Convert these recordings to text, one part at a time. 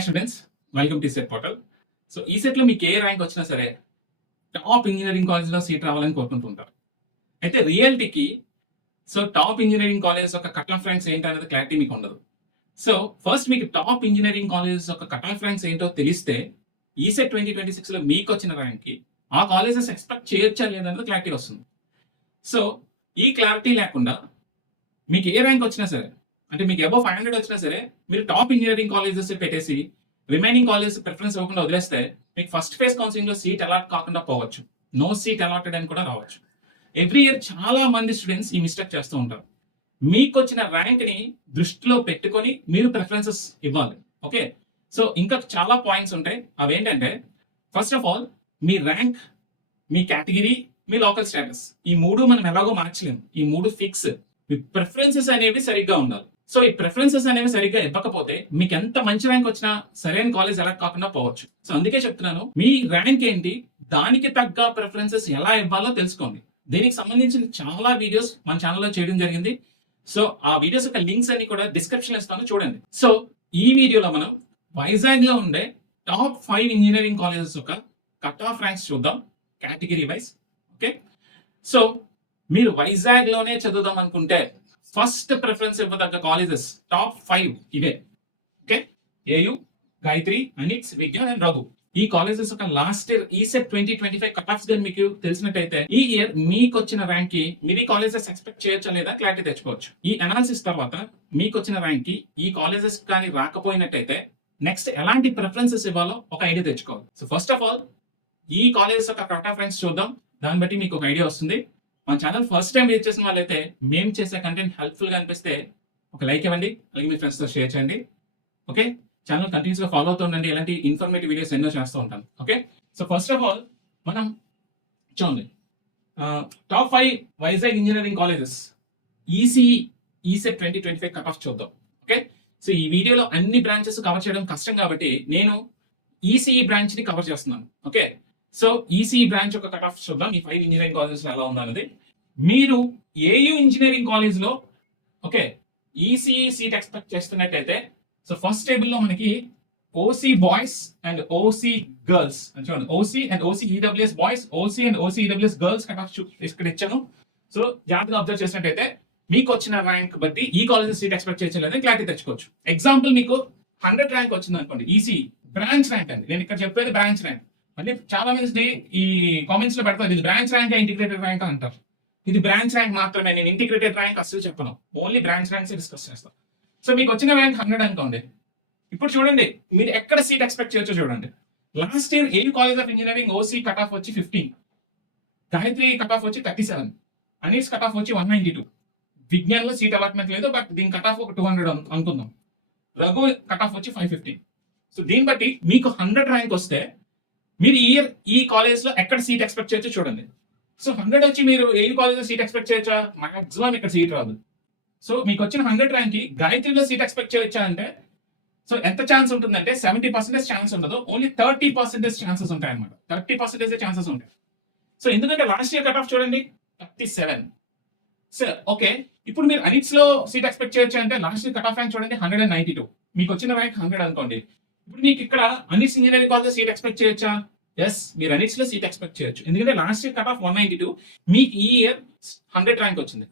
Hi students, welcome to set portal. So ఈ సెట్లో మీకు ఏ ర్యాంక్ వచ్చినా సరే టాప్ ఇంజనీరింగ్ కాలేజ్లో సీట్ రావాలని కోరుకుంటుంటారు. అయితే రియాలిటీకి టాప్ ఇంజనీరింగ్ కాలేజెస్ యొక్క కట్ ఆఫ్ ర్యాంక్స్ ఏంటి అనేది క్లారిటీ మీకు ఉండదు. సో ఫస్ట్ మీకు టాప్ ఇంజనీరింగ్ కాలేజెస్ యొక్క కట్ ఆఫ్ ర్యాంక్స్ ఏంటో తెలిస్తే ఈ సెట్ 2026లో మీకు వచ్చిన ర్యాంక్కి ఆ కాలేజెస్ ఎక్స్పెక్ట్ చేయొచ్చా లేదనేది క్లారిటీ వస్తుంది. సో ఈ క్లారిటీ లేకుండా మీకు ఏ ర్యాంక్ వచ్చినా సరే, అంటే మీకు అబౌవ్ 500 వచ్చినా సరే మీరు టాప్ ఇంజనీరింగ్ కాలేజెస్ పెట్టేసి రిమైనింగ్ కాలేజెస్ ప్రిఫరెన్స్ ఇవ్వకుండా వదిలేస్తే మీకు ఫస్ట్ ఫేజ్ కౌన్సిలింగ్ లో సీట్ అలాట్ కాకుండా పోవచ్చు, నో సీట్ అలాటెడ్ అని కూడా రావచ్చు. ఎవ్రీ ఇయర్ చాలా మంది స్టూడెంట్స్ ఈ మిస్టేక్ చేస్తూ ఉంటారు. మీకు వచ్చిన ర్యాంక్ ని దృష్టిలో పెట్టుకొని మీరు ప్రిఫరెన్సెస్ ఇవ్వాలి. ఓకే, సో ఇంకా చాలా పాయింట్స్ ఉంటాయి. అవేంటంటే first of all me rank, me category, me local status, ఈ మూడు మనం ఎలాగో మార్చలేము. ఈ మూడు ఫిక్స్. మీ ప్రిఫరెన్సెస్ అనేవి సరిగ్గా ఉండాలి. సో ఈ ప్రిఫరెన్సెస్ అనేవి సరిగ్గా ఇవ్వకపోతే మీకు ఎంత మంచి ర్యాంక్ వచ్చినా సరైన కాలేజ్ ఎలా కాకుండా పోవచ్చు. సో అందుకే చెప్తున్నాను, మీ ర్యాంక్ ఏంటి, దానికి తగ్గ ప్రిఫరెన్సెస్ ఎలా ఇవ్వాలో తెలుసుకోండి. దీనికి సంబంధించిన చాలా వీడియోస్ మన ఛానల్లో చేయడం జరిగింది. సో ఆ వీడియోస్ యొక్క లింక్స్ అన్ని కూడా డిస్క్రిప్షన్ ఇస్తాను, చూడండి. సో ఈ వీడియోలో మనం వైజాగ్ లో ఉండే టాప్ 5 ఇంజనీరింగ్ కాలేజెస్ యొక్క కట్ ఆఫ్ ర్యాంక్స్ చూద్దాం, కేటగిరీ వైజ్. ఓకే, సో మీరు వైజాగ్ లోనే చదువుదాం అనుకుంటే ఫస్ట్ ప్రిఫరెన్స్ ఇవ్వదగ్గ కాలేజెస్ టాప్ 5 ఇవే. Okay, AU, Gayatri, ANITS, Vignan and Raghu. ఈ కాలేజెస్ ఒక లాస్ట్ ఇయర్ ఈ సెట్ 2025 కట్ ఆఫ్స్ గాని మీకు తెలిసినట్టయితే ఈ ఇయర్ మీకు వచ్చిన ర్యాంక్ కి మీరు ఈ కాలేజెస్ ఎక్స్పెక్ట్ చేయొచ్చా లేదా క్లారిటీ తెచ్చుకోవచ్చు. ఈ అనాలిసిస్ తర్వాత మీకు వచ్చిన ర్యాంక్ కి ఈ కాలేజెస్ కానీ రాకపోయినట్టయితే నెక్స్ట్ ఎలాంటి ప్రిఫరెన్సెస్ ఇవ్వాలో ఒక ఐడియా తెచ్చుకోవాలి. సో ఫస్ట్ ఆఫ్ ఆల్ ఈ కాలేజెస్ యొక్క కట్ ఆఫ్ ర్యాంక్స్ చూద్దాం, దాన్ని బట్టి మీకు ఒక ఐడియా వస్తుంది. మన ఛానల్ ఫస్ట్ టైం విజిట్ చేసిన వాళ్ళైతే మేము చేసే కంటెంట్ హెల్ప్ఫుల్ గా అనిపిస్తే ఒక లైక్ ఇవ్వండి, అలాగే మీ ఫ్రెండ్స్ తో షేర్ చేయండి. ఓకే, ఛానల్ కంటిన్యూస్ గా ఫాలో అవుతూ ఉండండి, ఇలాంటి ఇన్ఫర్మేటివ్ వీడియోస్ ఎన్నో చేస్తూ ఉంటాను. Okay, so first of all మనం చూడండి top 5 Vizag engineering colleges ECE ECET 2025 cut off చూద్దాం. ఓకే, సో ఈ వీడియోలో అన్ని బ్రాంచెస్ కవర్ చేయడం కష్టం కాబట్టి నేను ఈసీఈ బ్రాంచ్ ని కవర్ చేస్తున్నాను. ఓకే, సో ఈసీఈ బ్రాంచ్ యొక్క కట్ ఆఫ్ చూద్దాం, ఈ 5 ఇంజనీరింగ్ కాలేజెస్ ఎలా ఉందన్నది. మీరు ఏయు ఇంజనీరింగ్ కాలేజ్ లో ఓకే ఈసీఈ సీట్ ఎక్స్పెక్ట్ చేస్తున్నట్టయితే సో ఫస్ట్ టేబుల్ లో మనకి OC boys and OC girls అని చూడండి, OC and OC EWS boys, OC and OC EWS girls cut off ఇక్కడ ఇచ్చాను. సో జాగ్రత్తగా అబ్జర్వ్ చేసినట్టయితే మీకు వచ్చిన ర్యాంక్ బట్టి ఈ కాలేజ్ సీట్ ఎక్స్పెక్ట్ చేయలేదని క్లారిటీ తెచ్చుకోవచ్చు. ఎగ్జాంపుల్ మీకు 100 ర్యాంక్ వచ్చింది అనుకోండి, ఈసీ బ్రాంచ్ ర్యాంక్ అండి, నేను ఇక్కడ చెప్పేది బ్రాంచ్ ర్యాంక్. అంటే చాలా మంది ఈ కామెంట్స్ లో పెడతారు ఇది బ్రాంచ్ ర్యాంక్ ఇంటిగ్రేటెడ్ ర్యాంక్ అంటారు. ఇది బ్రాంచ్ ర్యాంక్ మాత్రమే, నేను ఇంటిగ్రేటెడ్ ర్యాంక్ అసలు చెప్పను, ఓన్లీ బ్రాంచ్ ర్యాంక్స్ డిస్కస్ చేస్తాను. సో మీకు వచ్చిన ర్యాంక్ 100 అనుకోండి. ఇప్పుడు చూడండి మీరు ఎక్కడ సీట్ ఎక్స్పెక్ట్ చేయొచ్చో చూడండి. Last year AU college of engineering OC cut off వచ్చి 15, గాయత్రి కట్ ఆఫ్ వచ్చి 37, అనిట్స్ కట్ ఆఫ్ వచ్చి 192, విజ్ఞాన్ లో సీట్ అలాట్మెంట్ లేదు బట్ దీని కట్ ఆఫ్ ఒక 200 అనుకుందాం, రఘు కట్ ఆఫ్ వచ్చి 550. సో దీన్ని బట్టి మీకు 100 ర్యాంక్ వస్తే మీరు ఈ ఇయర్ ఈ కాలేజ్ లో ఎక్కడ సీట్ ఎక్స్పెక్ట్ చేయొచ్చో చూడండి. సో 100 వచ్చి మీరు ఏ కాలేజ్ లో సీట్ ఎక్స్పెక్ట్ చేయొచ్చా, మాక్సిమం ఇక్కడ సీట్ రాదు. సో మీకు వచ్చిన 100 ర్యాంక్ కి గాయత్రిలో సీట్ ఎక్స్పెక్ట్ చేయొచ్చా అంటే సో ఎంత ఛాన్స్ ఉంటుందంటే 70% ఛాన్స్ ఉండదు, ఓన్లీ 30% ఛాన్సెస్ ఉంటాయి అనమాట. 30% ఛాన్సెస్ ఉంటాయి. సో ఎందుకంటే లాస్ట్ ఇయర్ కట్ ఆఫ్ చూడండి 37. సో ఓకే, ఇప్పుడు మీరు అనిట్స్ లో సీట్ ఎక్స్పెక్ట్ చేయొచ్చు అంటే last year cut off rank చూడండి 192, మీకు వచ్చిన ర్యాంక్ 100 అనుకోండి. ఇప్పుడు మీకు ఇక్కడ ANITS engineering college seat expect చేయొచ్చా? ఎస్, మీరు అనిట్స్ లో సీట్ ఎక్స్పెక్ట్ చేయొచ్చు, ఎందుకంటే లాస్ట్ ఇయర్ కట్ ఆఫ్ 192, మీకు ఈ ఇయర్ 100 ర్యాంక్ వచ్చింది,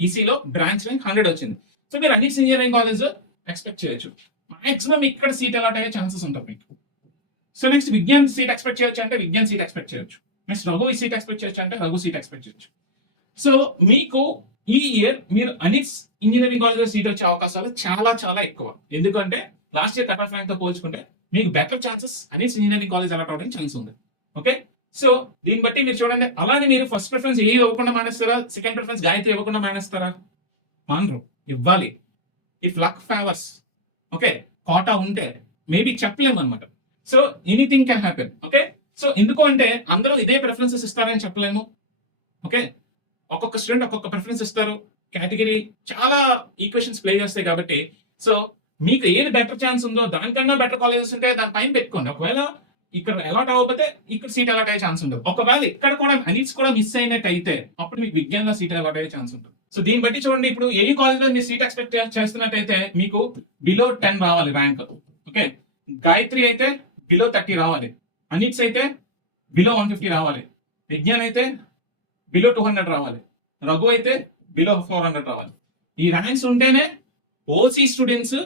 ఈసీలో బ్రాంచ్ ర్యాంక్ 100 వచ్చింది. సో మీరు అనిట్స్ ఇంజనీరింగ్ కాలేజ్ ఎక్స్పెక్ట్ చేయొచ్చు. మాక్సిమం ఇక్కడ సీట్ అలాట్ అయ్యే ఛాన్సెస్ ఉంటాయి మీకు. So next Vignan seat expect చేయొచ్చు అంటే విజ్ఞాన్ సీట్ ఎక్స్పెక్ట్ చేయొచ్చు. నెక్స్ట్ రఘు సీట్ ఎక్స్పెక్ట్ చేయొచ్చు అంటే రఘు సీట్ ఎక్స్పెక్ట్ చేయొచ్చు. సో మీకు ఈ ఇయర్ మీరు అనిట్స్ ఇంజనీరింగ్ కాలేజ్ సీట్ వచ్చే అవకాశాలు చాలా చాలా ఎక్కువ, ఎందుకంటే last year cut off rank తో పోల్చుకుంటే మీకు better chances ANITS engineering college allot అవడానికి ఛాన్స్ ఉంది. ఓకే, సో దీన్ని బట్టి మీరు చూడండి, అలాగే మీరు ఫస్ట్ ప్రిఫరెన్స్ ఏ ఇవ్వకుండా మానేస్తారా, సెకండ్ ప్రిఫరెన్స్ గాయత్రి ఇవ్వకుండా మానేస్తారా? మానరు, ఇవ్వాలి. If luck favours, okay, quota ఉంటే మేబీ చెప్పలేము అనమాట. So anything can happen. Okay, so ఎందుకు అంటే అందరూ ఇదే ప్రిఫరెన్సెస్ ఇస్తారని చెప్పలేము. ఓకే, ఒక్కొక్క స్టూడెంట్ ఒక్కొక్క ప్రిఫరెన్స్ ఇస్తారు, కేటగిరీ చాలా ఈక్వేషన్స్ ప్లే చేస్తాయి కాబట్టి సో మీకు ఏది బెటర్ ఛాన్స్ ఉందో దానికన్నా బెటర్ కాలేజెస్ ఉంటే దాని పైన పెట్టుకోండి. ఒకవేళ ఇక్కడ అలాట్ అవ్వకపోతే ఇక్కడ సీట్ అలాట్ అయ్యే ఛాన్స్ ఉంటుంది. ఒకవేళ ఇక్కడ కూడా అనిట్స్ కూడా మిస్ అయినట్టు అయితే అప్పుడు మీకు విజ్ఞానంలో సీట్ అలాట్ అయ్యే ఛాన్స్ ఉంటుంది. సో దీన్ని బట్టి చూడండి, ఇప్పుడు ఏ కాలేజ్ లో మీరు సీట్ ఎక్స్పెక్ట్ చేస్తున్నట్టయితే మీకు బిలో 10 రావాలి ర్యాంక్. ఓకే, గాయత్రి అయితే బిలో 30 రావాలి, అనిట్స్ అయితే బిలో 150 రావాలి, విజ్ఞాన్ అయితే బిలో 200 రావాలి, రఘు అయితే బిలో 400 రావాలి. ఈ ర్యాంక్స్ ఉంటేనే ఓసీ స్టూడెంట్స్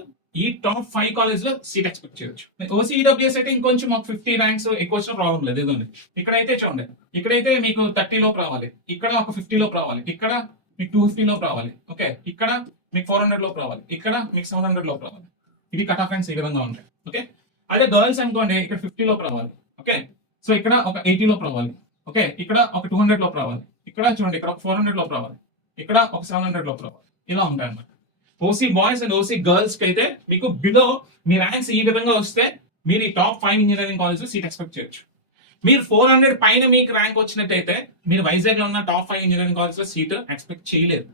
ఈ టాప్ 5 కాలేజ్ లో సీట్ ఎక్స్పెక్ట్ చేయొచ్చు. ఓసీ ఈడబ్ల్యూఎస్ అయితే ఇంకొంచెం మాకు 50 ర్యాంక్స్ ఎక్కువ వచ్చిన ప్రాబ్లం లేదు. ఇదండి ఇక్కడైతే చూడండి, ఇక్కడైతే మీకు 30 లోపు రావాలి, ఇక్కడ ఒక 50 లోపు రావాలి, ఇక్కడ మీకు 250 లోపు రావాలి, ఓకే, ఇక్కడ మీకు 400 లోపు రావాలి, ఇక్కడ మీకు 700 లోపు రావాలి. ఇది కట్ ఆఫ్ ర్యాంక్స్ ఈ విధంగా ఉంటాయి. ఓకే, అదే గర్ల్స్ అనుకోండి, ఇక్కడ 50 లోపు రావాలి, ఓకే, సో ఇక్కడ ఒక 80 లోపు రావాలి, ఓకే, ఇక్కడ ఒక 200 లోపు రావాలి, ఇక్కడ చూడండి ఇక్కడ ఒక 400 లోపు రావాలి, ఇక్కడ ఒక 700 లోపు రావాలి. ఇలా ఉంటాయి అన్నమాట. OC boys and OC girls కి అయితే మీకు బిలో మీ ర్యాంక్స్ ఈ విధంగా వస్తే మీరు ఈ టాప్ 5 ఇంజనీరింగ్ కాలేజ్ లో సీట్ ఎక్స్పెక్ట్ చేయొచ్చు. మీరు 400 పైన మీకు ర్యాంక్ వచ్చినట్టయితే మీరు వైజాగ్ లో ఉన్న టాప్ 5 ఇంజనీరింగ్ కాలేజ్ లో సీట్ ఎక్స్పెక్ట్ చేయలేదు.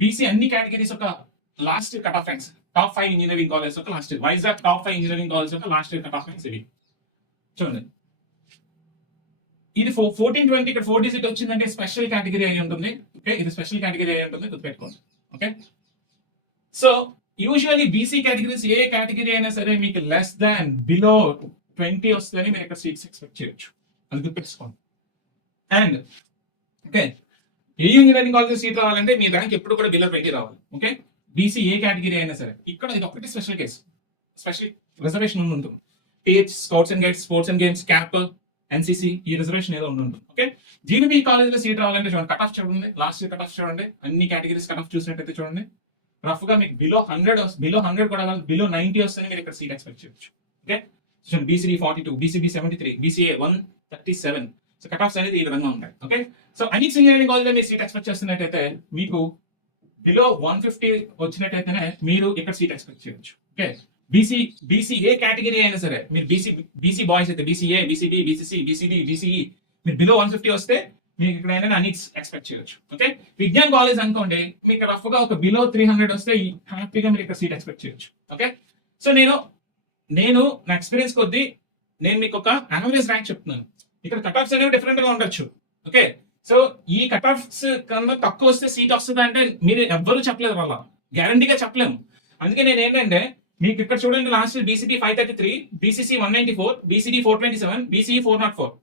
బీసీ అన్ని కేటగిరీస్ ఒక last cut off ranks, top 5 engineering college ఒక last, Vizag top 5 engineering college ఒక లాస్ట్ కట్ ఆఫ్ ర్యాంక్స్ ఇవి చూడండి. ఇది 1420 ఇక్కడ 40 సీట్ వచ్చిందంటే స్పెషల్ కేటగిరీ అయి ఉంటుంది. ఓకే, ఇది స్పెషల్ కేటగిరీ అయి ఉంటుంది, గుర్తుపెట్టుకోండి. Okay, so usually BC categories ఏ కేటగిరీ అయినా సరే మీకు లెస్ దాన్ బిలో 20 వస్తేనే మీరు ఇక్కడ సీట్స్ ఎక్స్పెక్ట్ చేయొచ్చు, అది గుర్తుపెట్టుకోండి. And okay, A engineering college seat రావాలంటే మీ ర్యాంక్ ఎప్పుడు కూడా బిలో 20 రావాలి. ఓకే, బీసీ ఏ కేటగిరీ అయినా సరే. ఇక్కడ ఇది ఒకటి స్పెషల్ కేసు, స్పెషల్ రిజర్వేషన్ ఉంటుంది. TH, scouts and guides, sports and games, cap, NCC, ఈ రిజర్వేషన్ ఏదో ఉంటుంది. ఓకే, జీబీబీ కాలేజ్ లో సీట్ రావాలంటే చూడండి, కట్ ఆఫ్ చూడండి, లాస్ట్ ఇయర్ కట్ ఆఫ్ చూడండి, అన్ని కేటగిరీస్ కట్ ఆఫ్ చూసినట్టయితే చూడండి, రఫ్ గా మీకు బిలో 100 కూడా కాదు, బిలో 90 వస్తేనే మీరు ఇక్కడ సీట్ ఎక్స్పెక్ట్ చేయొచ్చు. Okay, BCD 42, BCB 73, BCA 137. So cut offs అనేది ఈ విధంగా ఉంటాయి. Okay, so ANITS engineering college లో మీరు సీట్ ఎక్స్పెక్ట్ చేస్తున్నట్టయితే మీకు బిలో 150 వచ్చినట్టయితేనే మీరు ఇక్కడ సీట్ ఎక్స్పెక్ట్ చేయొచ్చు. ఓకే, బీసీ ఏ కేటగిరీ అయినా సరే, మీరు బీసీ బాయ్స్ అయితే BCA, BCB, BCC, BCD, BCE, మీరు బిలో 150 వస్తే మీకు ఇక్కడ ఏంటంటే అనిట్స్ ఎక్స్పెక్ట్ చేయొచ్చు. ఓకే, విజ్ఞాన్ కాలేజ్ అనుకోండి, మీకు రఫ్ గా ఒక బిలో 300 వస్తే హ్యాపీగా మీరు ఇక్కడ సీట్ ఎక్స్పెక్ట్ చేయొచ్చు. ఓకే, సో నేను నా ఎక్స్పీరియన్స్ కొద్దీ నేను మీకు ఒక యావరేజ్ ర్యాంక్ చెప్తున్నాను. ఇక్కడ కట్ ఆఫ్స్ అనేవి డిఫరెంట్ గా ఉండొచ్చు. ఓకే, సో ఈ కట్ ఆఫ్స్ కన్నా తక్కువ వస్తే సీట్ వస్తుంది అంటే మీరు ఎవ్వరూ చెప్పలేదు, వాళ్ళ గ్యారంటీగా చెప్పలేము. అందుకే నేను ఏంటంటే మీకు ఇక్కడ చూడండి, last BCB 533, BCC 194, BCD 427, BCE 404.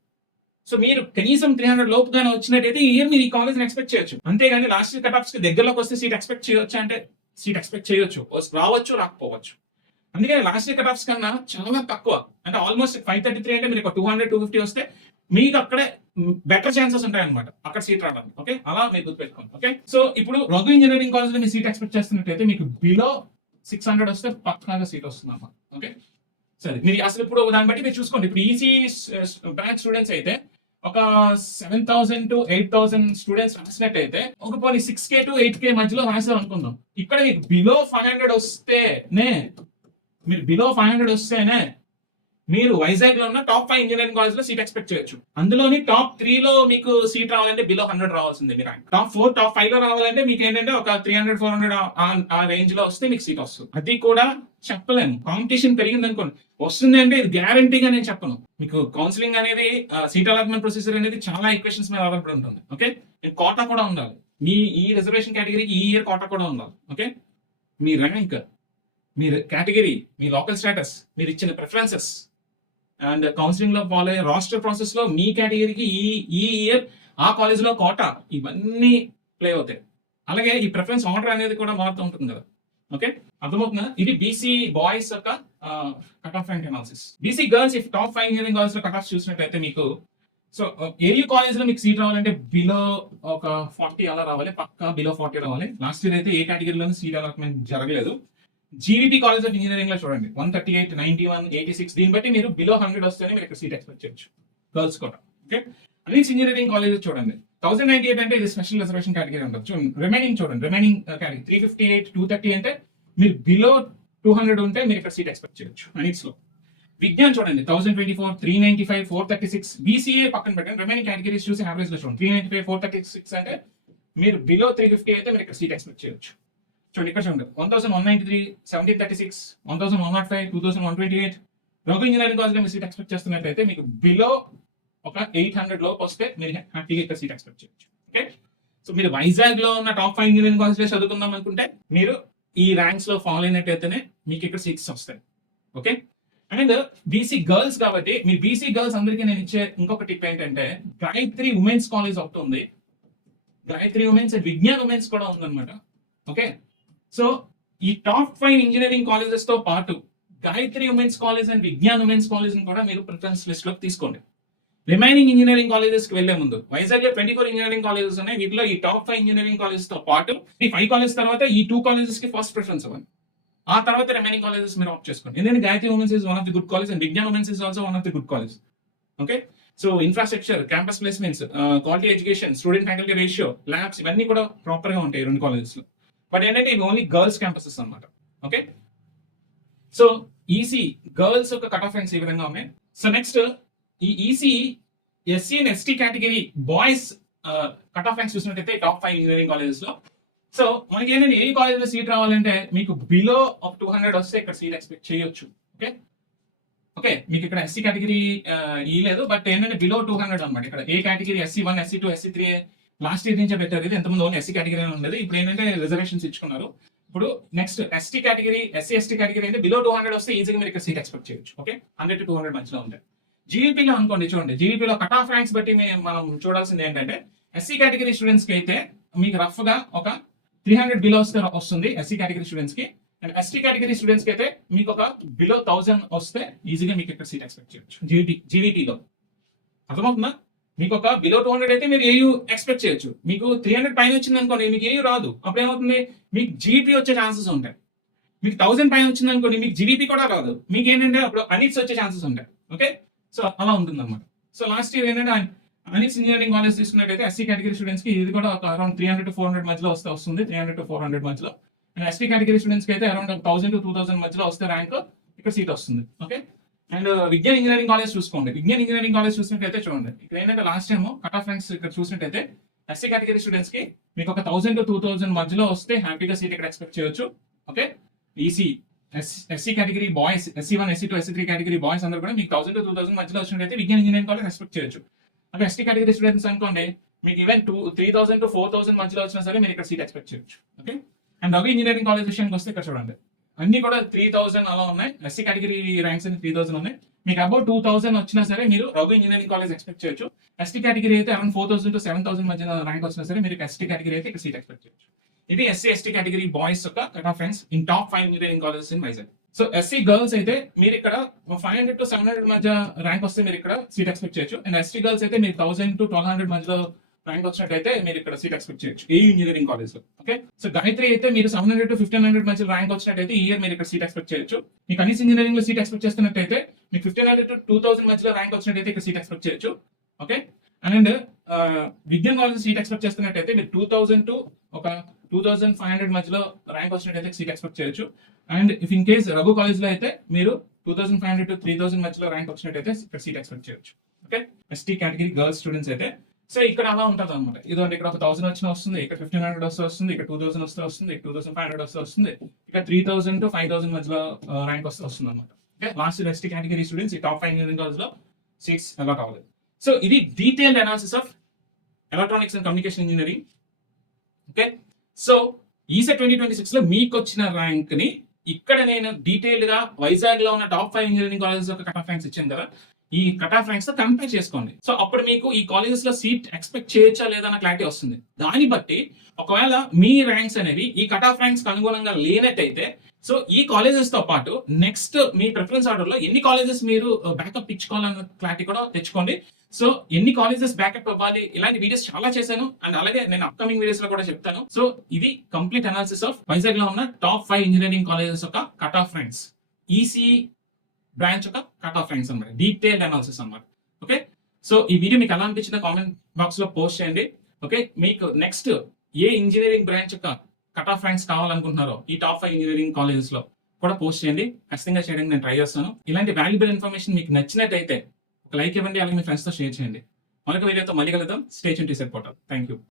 So మీరు కనీసం 300 లోపుగానే వచ్చినట్టయితే ఈ ఇయర్ మీరు ఈ కాలేజ్ ఎక్స్పెక్ట్ చేయొచ్చు. అంతేగాని లాస్ట్ కట్ ఆఫ్స్ కి దగ్గరలోకి వస్తే సీట్ ఎక్స్పెక్ట్ చేయొచ్చు అంటే సీట్ ఎక్స్పెక్ట్ చేయొచ్చు, రావచ్చు రాకపోవచ్చు. అందుకని లాస్ట్ కట్ ఆఫ్స్ కన్నా చాలా తక్కువ, అంటే ఆల్మోస్ట్ 533 అంటే మీరు 200 250 వస్తే మీకు అక్కడే బెటర్ ఛాన్సెస్ ఉంటాయి అనమాట అక్కడ సీట్ రావడానికి. ఓకే, అలా మీరు గుర్తుపెట్టుకోండి. ఓకే, సో ఇప్పుడు రఘు ఇంజనీరింగ్ కాలేజ్ లో మీరు సీట్ ఎక్స్పెక్ట్ చేస్తున్నట్టయితే మీకు బిలో 600 వస్తే పక్కాగా సీట్ వస్తుంది అన్నమాట. ఓకే, సరే మీరు అసలు ఇప్పుడు దాన్ని బట్టి మీరు చూసుకోండి. ఇప్పుడు ఈసీ బ్రాంచ్ స్టూడెంట్స్ అయితే ఒక 7,000 to 8,000 స్టూడెంట్స్ రాసినట్టయితే ఒక పోనీ 6K to 8K మధ్యలో రాశారు అనుకుందాం. ఇక్కడ మీకు బిలో 500 వస్తేనే మీరు వైజాగ్ లో ఉన్న టాప్ 5 ఇంజనీరింగ్ కాలేజ్ లో సీట్ ఎక్స్పెక్ట్ చేయొచ్చు. అందులోని టాప్ 3 లో మీకు సీట్ రావాలంటే బిలో 100 రావాల్సిందే మీ ర్యాంక్. టాప్ 4 టాప్ 5 లో రావాలంటే మీకు ఏంటంటే ఒక 300 400 ఆ రేంజ్ లో వస్తే మీకు సీట్ వస్తుంది. అది కూడా చెప్పలేము, కాంపిటీషన్ పెరిగింది అనుకోండి. వస్తుంది అంటే ఇది గ్యారంటీగా నేను చెప్పను. మీకు కౌన్సిలింగ్ అనేది సీట్ అలాట్మెంట్ ప్రొసీజర్ అనేది చాలా ఈక్వేషన్స్ మీద ఆధారపడి ఉంటుంది. ఓకే, కోటా కూడా ఉండాలి, మీ ఈ రిజర్వేషన్ కేటగిరీకి ఈ ఇయర్ కోటా కూడా ఉండాలి. ఓకే, మీ ర్యాంక్, మీ కేటగిరీ, మీ లోకల్ స్టేటస్, మీరు ఇచ్చిన ప్రిఫరెన్సెస్ అండ్ కౌన్సిలింగ్ లో ఫాలో అయ్యే రాస్టర్ ప్రాసెస్ లో మీ కేటగిరీకి ఈ ఇయర్ ఆ కాలేజ్ లో కోటా, ఇవన్నీ ప్లే అవుతాయి. అలాగే ఈ ప్రిఫరెన్స్ ఆర్డర్ అనేది కూడా మారుతూ ఉంటుంది కదా. ఓకే, అర్థమవుతుందా? ఇది బీసీ బాయ్స్ యొక్క cut off rank analysis. BC girls if top 5 engineering college లో కట్ ఆఫ్ చూసినట్టయితే మీకు సో ఏయూ కాలేజ్ లో మీకు సీట్ రావాలంటే బిలో ఒక 40 అలా రావాలి, పక్కా బిలో 40 రావాలి. లాస్ట్ ఇయర్ అయితే ఏ కేటగిరీలోనూ సీట్ అలాట్మెంట్ జరగలేదు. జీవీపీ కాలేజ్ ఆఫ్ ఇంజనీరింగ్ లో చూడండి 138, 91, 86, దీన్ని బట్టి మీరు బిలో 100 వస్తేనే మీరు ఇక్కడ సీట్ ఎక్స్పెక్ట్ చేయొచ్చు, గర్ల్స్ కూడా. ఓకే, అనిట్స్ ఇంజనీరింగ్ కాలేజ్ చూడండి 1098 అంటే ఇది స్పెషల్ రిజర్వేషన్ కేటగిరీ ఉంటుంది. చూడండి రిమైనింగ్ కేటగిరీ 358, 230 అంటే మీరు బిలో 200 ఉంటే మీరు ఇక్కడ సీట్ ఎక్స్పెక్ట్ చేయొచ్చు అనిట్స్ లో. విజ్ఞాన్ చూడండి 1024, 395, 436, బీసీఏ పక్కన పెట్టండి, రిమైనింగ్ కేటగిరీస్ చూసి యావరేజ్ లో చూడండి 395, 436 అంటే మీరు బిలో 350 అయితే మీరు ఇక్కడ సీట్ ఎక్స్పెక్ట్ చేయొచ్చు. చూడండి ఇక్కడ చూడండి 1193, 1736, 1105, 2128. రఘు ఇంజనీరింగ్ కాలేజ్ లో మీరు సీట్ ఎక్స్పెక్ట్ చేస్తున్నట్లయితే మీకు బిలో ఒక 800 లోపు వస్తే మీరు హ్యాపీగా ఇక్కడ సీట్ ఎక్స్పెక్ట్ చేయొచ్చు. ఓకే, సో మీరు వైజాగ్ లో ఉన్న టాప్ 5 ఇంజనీరింగ్ కాలేజ్ లో చదువుకుందాం అనుకుంటే మీరు ఈ ర్యాంక్స్ లో ఫాలో అయినట్టయితేనే మీకు ఇక్కడ సీట్స్ వస్తాయి. ఓకే, అండ్ బీసీ గర్ల్స్ కాబట్టి మీ బీసీ గర్ల్స్ అందరికీ నేను ఇచ్చే ఇంకొక టిప్ ఏంటంటే గాయత్రి ఉమెన్స్ కాలేజ్ ఒకటి ఉంది, Gayatri women's and Vignan women's కూడా ఉందన్నమాట. ఓకే, సో ఈ టాప్ 5 ఇంజనీరింగ్ కాలేజెస్ తో పాటు Gayatri women's college and Vignan women's college కూడా మీరు ప్రిఫరెన్స్ లిస్ట్ లోకి తీసుకోండి. రిమైనింగ్ ఇంజనీరింగ్ కాలేజెస్ కి వెళ్లే ముందు వైజాగ్ లో 24 ఇంజనీరింగ్ కాలేజెస్ ఉన్నాయి. వీటిలో ఈ టాప్ 5 ఇంజనీరింగ్ కాలేజెస్ తో పాటు ఈ 5 కాలేజ్ తర్వాత ఈ 2 కాలేజెస్ కి ఫస్ట్ ప్రిఫరెన్స్ ఇవ్వండి. ఆ తర్వాత రిమైనింగ్ కాలేజెస్ మీరు ఆప్ట్ చేసుకోండి. ఎందుకంటే Gayatri women's is one of the good college and Vignan women's is also one of the good college. Okay, so infrastructure, campus placements, quality education, student faculty ratio, labs ఇవన్నీ కూడా proper గా ఉంటాయి రెండు colleges లో. But ఏంటంటే ఇవి ఓన్లీ గర్ల్స్ క్యాంపసెస్ అన్నమాట. Okay, so EC girls యొక్క కట్ ఆఫ్ ర్యాంక్స్ ఈ విధంగా ఉన్నాయి. సో నెక్స్ట్ ఈ EC SC and ST category boys cut off ranks చూసినట్టయితే టాప్ 5 ఇంజనీరింగ్ కాలేజెస్ లో. సో మనకి ఏంటంటే ఏ కాలేజ్ లో సీట్ రావాలంటే మీకు బిలో ఆఫ్ 200 వస్తే ఇక్కడ సీట్ ఎక్స్పెక్ట్ చేయొచ్చు. ఓకే ఓకే, మీకు ఇక్కడ ఎస్సీ కేటగిరీ ఇవ్వలేదు, బట్ ఏంటంటే బిలో 200 అనమాట. ఇక్కడ ఏ category SC1, SC2, SC3 last year నుంచే పెట్టారు. ఇది ఎంతమంది ఓన్లీ ఎస్సీ కేటగిరీ ఉండేది, ఇప్పుడు ఏంటంటే రిజర్వేషన్స్ ఇచ్చుకున్నారు. ఇప్పుడు next ST category, SC/ST category అంటే బిలో 200 వస్తే ఈజీగా మీరు ఇక్కడ సీట్ ఎక్స్పెక్ట్ చేయొచ్చు. ఓకే, 100 to 200 మధ్యలో ఉంటాయి. జీవీపీలో అనుకోండి, చూడండి జీవీపీలో కట్ ఆఫ్ ర్యాంక్స్ బట్టి మనం చూడాల్సింది ఏంటంటే ఎస్సీ కేటగిరీ స్టూడెంట్స్ కి అయితే మీకు రఫ్ గా ఒక 300 బిలో వస్తుంది ఎస్సీ కేటగిరీ స్టూడెంట్స్ కి. అండ్ ఎస్టీ కేటగిరీ స్టూడెంట్స్ కి అయితే మీకు ఒక బిలో 1000 వస్తే ఈజీగా మీకు ఇక్కడ సీట్ ఎక్స్పెక్ట్ చేయొచ్చు జీవీటీలో. అర్థమవుతుందా? మీకు ఒక బిలో 200 అయితే మీరు ఏయూ ఎక్స్పెక్ట్ చేయొచ్చు. మీకు 300 పైన వచ్చింది అనుకోండి, మీకు ఏయూ రాదు. అప్పుడు ఏమవుతుంది, మీకు జీవీపీ వచ్చే ఛాన్సెస్ ఉంటాయి. మీకు 1000 పైన వచ్చింది అనుకోండి, మీకు జీవీపీ కూడా రాదు. మీకు ఏంటంటే అప్పుడు అనిట్స్ వచ్చే ఛాన్సెస్ ఉంటాయి. ఓకే, సో అలా ఉంటుంది అనమాట. సో లాస్ట్ ఇయర్ ఏంటంటే అనిట్స్ ఇంజనీరింగ్ కాలేజ్ తీసుకున్నట్టయితే ఎస్సీ కేటగిరీ స్టూడెంట్స్ కి ఇది కూడా ఒక అరౌండ్ 300 to 400 మధ్యలో వస్తుంది, 300 to 400 మధ్యలో. అండ్ ఎస్టీ కేటగిరీ స్టూడెంట్స్ కి అయితే అరౌండ్ 1000 to 2000 మధ్యలో వస్తే ర్యాంక్ ఇక్కడ సీట్ వస్తుంది. Okay, and Vignan engineering college చూసుకోండి. విజ్ఞాన్ ఇంజనీరింగ్ కాలేజ్ చూసినట్టయితే చూడండి, ఇక్కడ ఏంటంటే last time cut off ranks ఇక్కడ చూసినట్టయితే ఎస్సీ కేటగిరీ స్టూడెంట్స్ కి మీకు ఒక 1000 to 2000 మధ్యలో వస్తే హ్యాపీగా సీట్ ఇక్కడ ఎక్స్పెక్ట్ చేయొచ్చు. Okay, EC SC category boys, SC1, SC2, SC3 category boys అందరూ కూడా మీకు 1000 to 2000 మధ్యలో వచ్చినట్టయితే విజ్ఞాన్ ఇంజనీరింగ్ కాలేజ్ ఎక్స్పెక్ట్ చేయొచ్చు. అంటే ఎస్టీ కేటగిరీ స్టూడెంట్స్ అనుకోండి, మీకు ఈవెన్ 3000 to 4000 మధ్యలో వచ్చినా సరే మీరు ఇక్కడ సీట్ ఎక్స్పెక్ట్ చేయొచ్చు. Okay, and Ravi engineering college విషయానికి వస్తే ఇక్కడ చూడండి, అన్ని కూడా 3000 అలా ఉన్నాయి. ఎస్సీ కేటగిరీ ర్యాంక్స్ అన్ని 3000 ఉన్నాయి. మీకు అబౌట్ 2000 వచ్చినా సరే మీరు రవి ఇంజనీరింగ్ కాలేజ్ ఎక్స్పెక్ట్ చేయొచ్చు. ఎస్టీ కేటగిరీ అయితే అరౌండ్ 4000 to 7000 మధ్య ర్యాంక్ వచ్చినా సరే మీరు ఎస్టీ కేటగిరీ అయితే ఇక్కడ సీట్ ఎక్స్పెక్ట్ చేయొచ్చు. ఇది SC/ST కేటగిరీ బాయ్స్ యొక్క cut off ranks in top 5 engineering colleges in Vizag. So SC girls అయితే మీరు ఇక్కడ 500 to 700 మధ్య ర్యాంక్ వస్తే మీరు ఇక్కడ సీట్ ఎక్స్పెక్ట్ చేయొచ్చు. అండ్ ఎస్టీ గర్ల్స్ అయితే మీరు 1000 to 1200 మధ్యలో ర్యాంక్ వచ్చినట్టయితే మీరు ఇక్కడ సీట్ ఎక్స్పెక్ట్ చేయొచ్చు ఏ ఇంజనీరింగ్ కాలేజ్ లో. ఓకే, సో గాయత్రి అయితే మీరు 700 to 1500 మధ్య ర్యాంక్ వచ్చినట్టయితే ఈ ఇయర్ మీరు ఇక్కడ సీట్ ఎక్స్పెక్ట్ చేయొచ్చు. మీకు అనిస్ ఇంజనీరింగ్ లో సీట్ ఎక్స్పెక్ట్ చేస్తున్నట్టయితే మీకు 1500 to 2000 మధ్యలో ర్యాంక్ వచ్చినట్టయితే ఇక్కడ సీట్ ఎక్స్పెక్ట్ చేయొచ్చు. Okay, and Vignan college seat expect చేస్తున్నట్టయితే మీరు 2000 to ఒక 2500 మధ్యలో ర్యాంక్ వచ్చినట్టయితే సీట్ ఎక్స్పెక్ట్ చేయొచ్చు. And if in case Raghu college లో అయితే మీరు 2500 to 3000 మధ్యలో ర్యాంక్ వచ్చినట్టయితే ఇక్కడ సీట్ ఎక్స్పెక్ట్ చేయొచ్చు. Okay, ST category girls students అయితే సో ఇక్కడ అలా ఉంటుంది అనమాట. ఇదంటే ఇక్కడ ఒక 1000 వచ్చిన వస్తుంది, ఇక్కడ 1500 వస్తే వస్తుంది, ఇక్కడ 2000 వస్తే వస్తుంది, ఇక్కడ 2500 వస్తే వస్తుంది, ఇక్కడ 3000 to 5000 మధ్యలో ర్యాంక్ వస్తే వస్తుంది అనమాట. Okay, last ST category students ఈ టాప్ 5 ఇంజనీరింగ్ కాలేజ్ లో సీట్స్ అలాట్ అవ్వలేదు. సో ఇది detailed analysis of electronics and communication engineering. Okay, so ECET 2026 లో మీకు వచ్చిన ర్యాంక్ ని ఇక్కడ నేను డీటెయిల్డ్ గా వైజాగ్ లో ఉన్న టాప్ 5 ఇంజనీరింగ్ కాలేజెస్ యొక్క కట్ ఆఫ్ ర్యాంక్స్ ఇచ్చాను కదా, ఈ కట్ ఆఫ్ ర్యాంక్స్ తో కంపేర్ చేసుకోండి. సో అప్పుడు మీకు ఈ కాలేజెస్ లో సీట్ ఎక్స్పెక్ట్ చేయొచ్చా లేదా అన్న క్లారిటీ వస్తుంది. దాన్ని బట్టి ఒకవేళ మీ ర్యాంక్స్ అనేవి ఈ కట్ ఆఫ్ ర్యాంక్స్ అనుగుణంగా లేనట్టయితే సో ఈ కాలేజెస్ తో పాటు నెక్స్ట్ మీ ప్రిఫరెన్స్ ఆర్డర్ లో ఎన్ని కాలేజెస్ మీరు బ్యాకప్ ఇచ్చుకోవాలన్న క్లారిటీ కూడా తెచ్చుకోండి. సో ఎన్ని కాలేజెస్ బ్యాకప్ అవ్వాలి, ఇలాంటి వీడియోస్ చాలా చేశాను అండ్ అలాగే నేను అప్కమింగ్ వీడియోస్ లో కూడా చెప్తాను. సో ఇది కంప్లీట్ అనాలిసిస్ ఆఫ్ వైజాగ్ లో ఉన్న టాప్ 5 ఇంజనీరింగ్ కాలేజెస్ యొక్క cut off ranks, EC branch యొక్క కట్ ఆఫ్ ర్యాంక్స్ అనమాట, డీటెయిల్డ్ అనాలిసిస్ అనమాట. ఓకే, సో ఈ వీడియో మీకు ఎలా అనిపించిందో కామెంట్ బాక్స్ లో పోస్ట్ చేయండి. ఓకే, మీకు నెక్స్ట్ ఏ ఇంజనీరింగ్ బ్రాంచ్ యొక్క కట్ ఆఫ్ ర్యాంక్స్ కావాలనుకుంటున్నారో ఈ టాప్ 5 ఇంజనీరింగ్ కాలేజెస్ లో కూడా పోస్ట్ చేయండి. ఖచ్చితంగా చేయడానికి నేను ట్రై చేస్తాను. ఇలాంటి వాల్యుబుల్ ఇన్ఫర్మేషన్ మీకు నచ్చినట్టయితే ఒక లైక్ ఇవ్వండి, అలాగే మీ ఫ్రెండ్స్ తో షేర్ చేయండి. మరొక వీడియోతో మళ్ళీ కలుద్దాం. Stay tuned to ECET portal. Thank you.